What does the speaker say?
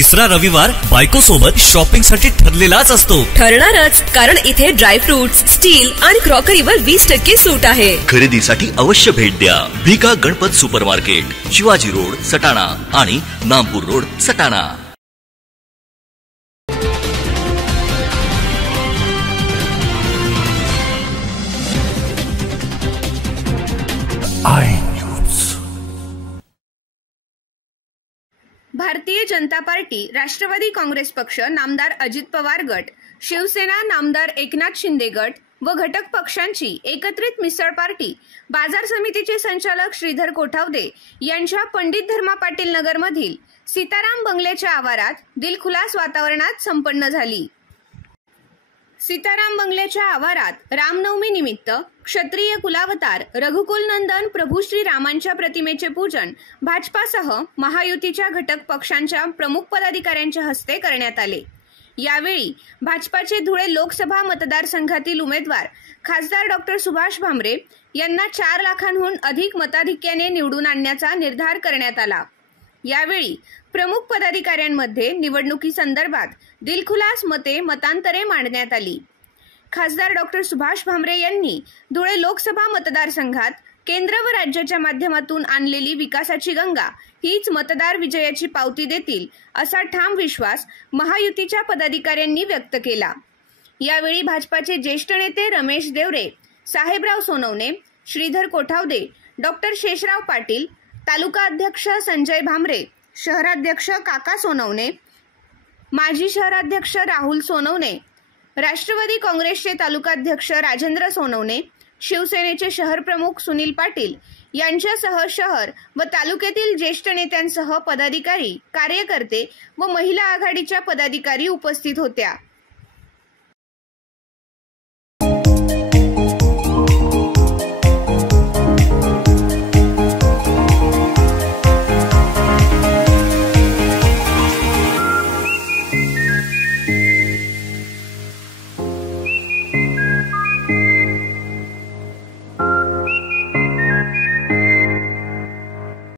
तिसरा रविवार बायको सोबत शॉपिंग साठी ठरलेलाच असतो. ठरणारच, कारण इथे ड्रायफ्रुट्स, स्टील आणि क्रॉकरीवर 20% सूट आहे. खरेदीसाठी अवश्य भेट द्या. भिका गणपत सुपरमार्केट, शिवाजी रोड, सटाणा आणि नामपूर रोड, सटाणा. भारतीय जनता पार्टी, राष्ट्रवादी काँग्रेस पक्ष, नामदार अजित पवार गट, शिवसेना, नामदार एकनाथ शिंदे गट व घटक पक्षांची एकत्रित मिसळ पार्टी बाजार समितीचे संचालक श्रीधर कोठावदे यांच्या पंडित धर्मा पाटील नगरमधील सीताराम बंगल्याच्या आवारात दिलखुलास वातावरणात संपन्न झाली. सीताराम बंगल्याच्या आवारात रामनवमी निमित्त क्षत्रिय कुलावतार रघुकुल नंदन प्रभू श्री रामांच्या प्रतिमेचे पूजन भाजपासह महायुतीच्या घटक पक्षांच्या प्रमुख पदाधिकाऱ्यांच्या हस्ते करण्यात आले. यावेळी भाजपाचे धुळे लोकसभा मतदारसंघातील उमेदवार खासदार डॉक्टर सुभाष भामरे यांना 4 लाखांहून अधिक मताधिक्याने निवडून आणण्याचा निर्धार करण्यात आला. यावेळी प्रमुख पदाधिकाऱ्यांमध्ये निवडणुकीसंदर्भात दिलखुलास मतांतरे मांडण्यात आली. खासदार डॉक्टर सुभाष भामरे यांनी धुळे लोकसभा मतदारसंघात केंद्र व राज्याच्या माध्यमातून आणलेली विकासाची गंगा हीच मतदार विजयाची पावती देतील असा ठाम विश्वास महायुतीच्या पदाधिकाऱ्यांनी व्यक्त केला. यावेळी भाजपाचे ज्येष्ठ नेते रमेश देवरे, साहेबराव सोनवणे, श्रीधर कोठावदे, डॉक्टर शेषराव पाटील, तालुका अध्यक्ष संजय भामरे, शहराध्यक्ष काका सोनवणे, माजी शहराध्यक्ष राहुल सोनवणे, राष्ट्रवादी काँग्रेसचे तालुकाध्यक्ष राजेंद्र सोनवणे, शिवसेनेचे शहर प्रमुख सुनील पाटील यांच्यासह शहर व तालुक्यातील ज्येष्ठ नेत्यांसह पदाधिकारी, कार्यकर्ते व महिला आघाडीच्या पदाधिकारी उपस्थित होत्या.